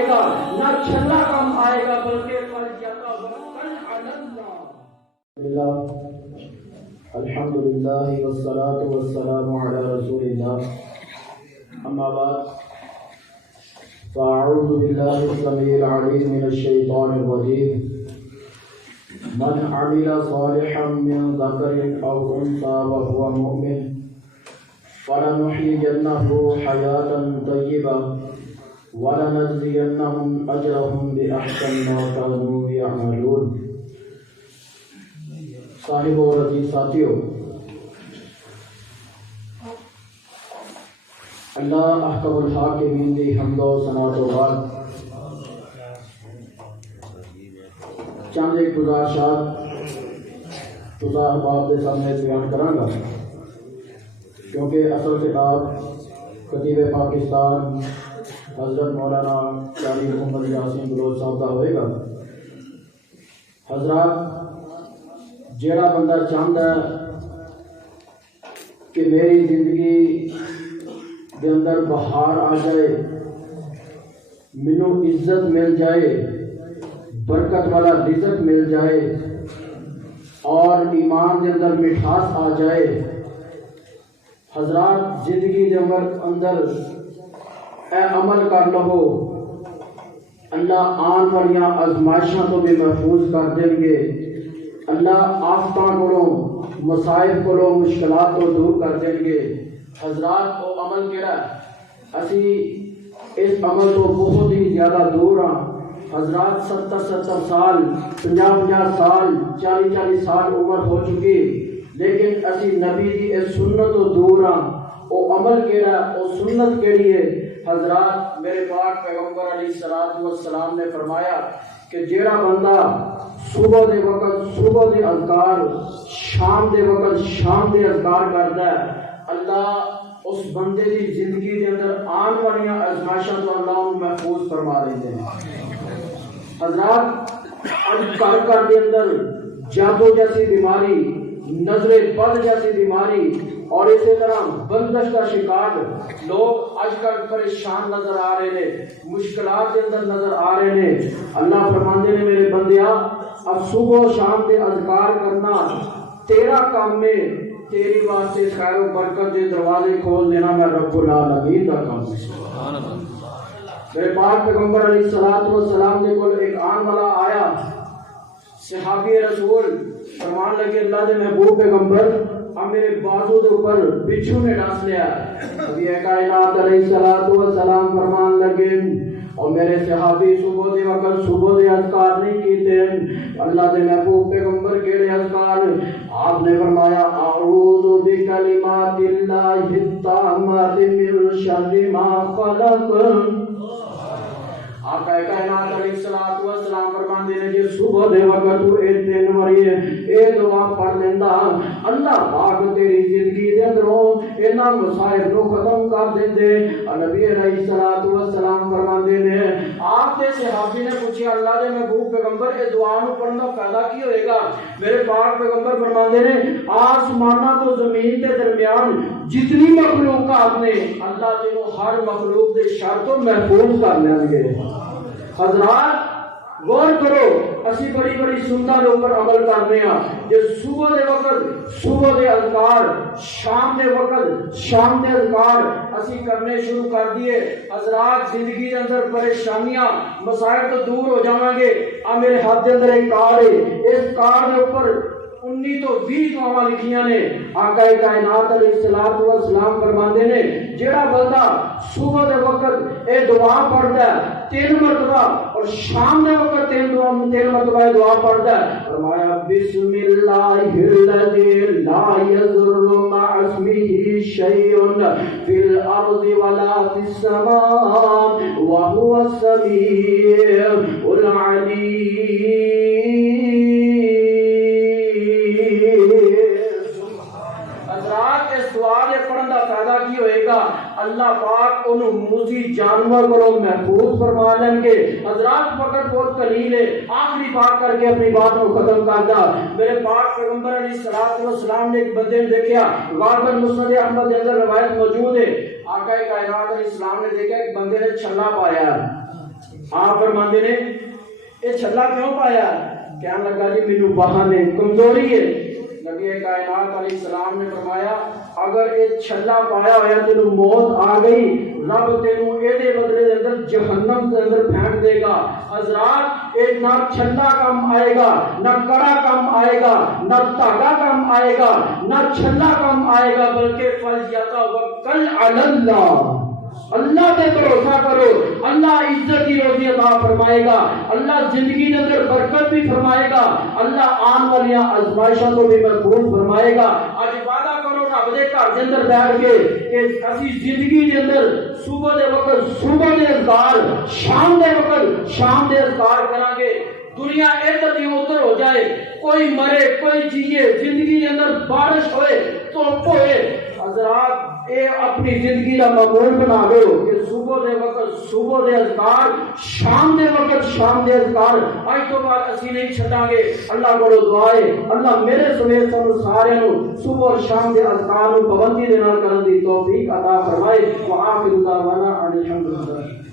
آئے گا، نہ چھلا کم آئے گا، بلکہ الحمدللہ والصلاة والسلام علی رسول اللہ، اما بعد فاعوذ باللہ السمیع العلیم من الشیطان الرجیم، من عمل صالحا من ذکر او انثى وهو مؤمن فلنحيينه حیاة طیبہ وَلَنَجْزِيَنَّهُمْ أَجْرَهُمْ بِأَحْسَنِ مَا كَانُوا يَعْمَلُونَ۔ صاحب اور عزیز ساتھیو، اللہ احکم الحاکمین دی حمد و ثنا تو بعد چند ایک گزارشات خدا احباب کے سامنے بیان کراں گا، کیونکہ اصل کتاب خطیب پاکستان حضرت مولانا قاری محمد یاسین بلوچ صاحب کا ہوئے گا۔ حضرات، جیڑا بندہ چاہتا ہے کہ میری زندگی کے اندر بہار آ جائے، مینوں عزت مل جائے، برکت والا رزق مل جائے اور ایمان کے اندر مٹھاس آ جائے، حضرات زندگی کے اندر اے عمل کر لو، اللہ آن والیاں آزمائشاں تو بھی محفوظ کر دیں گے، اللہ آفتاں کو مصائب کو مشکلات کو دور کر دیں گے۔ حضرات، وہ عمل کیڑا ہے؟ اسی اس عمل تو بہت ہی زیادہ دور ہاں۔ حضرات 70 سال، 50 سال، 40 سال عمر ہو چکی، لیکن اسی نبی دی اس سنت تو دور ہاں۔ وہ عمل کیڑا ہے؟ وہ سنت کیڑی ہے؟ حضرات، میرے پاک پیغمبر علیہ الصلوۃ والسلام نے فرمایا کہ جیڑا بندہ صبح دے وقت صبح دے اذکار، شام دے وقت شام دے اذکار کرتا ہے، اللہ اس بندے دی زندگی دے اندر آن والیاں آزمائشاں تو اللہ ان محفوظ فرما دیتے ہیں۔ حضرات، گھر دے اندر جادو جیسی بیماری، نظر بد جیسی بیماری اور اسی طرح بندش کا شکار لوگ آج کل پریشان نظر آ رہے ہیں، مشکلات کے اندر نظر آ رہے ہیں۔ اللہ فرماندے نے میرے بندیا، اب صبح و شام کے اذکار کرنا تیرا کام میں، تیری واسطے خیر و برکت کے دروازے کھول دینا میں رب العالمین کا کام ہے۔ میرے پاک پیغمبر علیہ الصلوۃ والسلام نے کول ایک آن والا آیا، صحابی رسول فرمان لگے، اللہ دے محبوب پیغمبر، اب میرے بازو دے اوپر بچھو نے ڈس لیا۔ ابھی کائنات علیہ الصلوۃ والسلام فرمان لگے، اور میرے صحابی صبح دے وقت صبح دے اذکار نہیں کیتے، اللہ دے محبوب پیغمبر کیڑے اذکار؟ آپ نے فرمایا، اعوذ بکلمات اللہ التامات من شر ما خلق۔ آقا کائنات علیہ الصلوۃ والسلام فرماندے نے جے صبح دے وقت تو اے 3 واری اے دعا پڑھ لیندا، اللہ پاک تیری زندگی دے اندروں انہاں مصائب نو ختم کر دیندے۔ نبی علیہ الصلوۃ والسلام فرماندے نے، آپ دے صحابی نے پوچھا، اللہ دے محبوب پیغمبر اے دعا نو پڑھنا فائدہ کی ہوئے گا؟ میرے پاک پیغمبر فرماندے نے، آسماناں تو زمین دے درمیان جتنی مخلوقات نے، اللہ تینوں ہر مخلوق دے شر تو محفوظ کر لیں گے۔ حضرات، غور کرو، اسی بڑی بڑی سنتاں دے اوپر عمل کرنے ہاں۔ جے صبح دے وقت صبح دے اذکار، شام دے وقت شام دے اذکار اسی کرنے شروع کر دیے، حضرات زندگی دے اندر پریشانیاں مسائل تو دور ہو جاواں گے۔ میرے ہاتھ دے اندر ایک کارڈ ہے، اس کارڈ دے اوپر 19 تو 20 دعاواں لکھیاں نے۔ آقا کائنات علیہ الصلوۃ والسلام فرماندے نے، جیڑا بندہ صبح دے وقت اے دعا پڑھدا ہے 3 مرتبہ اور شام دے وقت 3 مرتبہ دعا پڑھدا ہے، فرمایا بسم اللہ الذی لا یضر مع اسمہ شیء فی الارض ولا فی السماء وهو السمیع العلیم۔ پڑھن دا فائدہ کی ہوئے گا؟ اللہ پاک انہوں موذی جانور کو محفوظ فرما لیں گے۔ حضرات وقت بہت قلیل ہے، آخری بات کر کے اپنی بات کو ختم کردا۔ میرے پاک پیغمبر علیہ الصلوۃ والسلام نے ایک بندے نے دیکھا، غالباً مسند احمد کے اندر روایت موجود ہے، آقا کائنات علیہ السلام نے دیکھا ایک بندے نے چھلا پایا ہے۔ آپ فرماتے نے یہ چھلا کیوں پایا؟ کہنے لگا جی مینوں بہانے کمزوری ہے۔ نبی کائنات علیہ السلام نے فرمایا اگر یہ چھلا پایا ہوا تینوں موت آ گئی رب تینوں اے دے بدلے دے اندر جہنم دے اندر پھینک دے گا۔ حضرات ایک نہ چھلا کم آئے گا، نہ کڑا کم آئے گا، نہ دھاگا کم آئے گا، نہ چھلا کم آئے گا، بلکہ فَلْيَتَوَکَّلْ عَلَى اللَّهِ، اللہ پہ بھروسہ کرو، اللہ عزت کی روزی عطا فرمائے گا، اللہ زندگی کے اندر برکت بھی فرمائے گا، اللہ آن والی آزمائشوں کو بھی محفوظ فرمائے گا۔ اج وعدہ کرو رب دے گھر دے اندر بیٹھ کے کہ اسی زندگی دے اندر صبح دے وقت صبح دے اذکار، شام دے وقت شام دے اذکار کریں گے۔ دنیا ادھر دی ادھر ہو جائے، کوئی مرے کوئی جیے، زندگی کے اندر بارش ہوئے دھوپ ہوئے، حضرات اے اپنی زندگی کا معمول بنا لو کہ صبح دے وقت صبح دے اذکار، شام دے وقت شام دے اذکار۔ اج تو بعد اسی نہیں چھڈاں گے۔ اللہ کو دعا ہے اللہ میرے سمیت سانو سارے نو صبح اور شام دے اذکار نو پابندی دے نال کرن دی توفیق عطا فرمائے۔ وآخر دعوانا ان الحمد للہ۔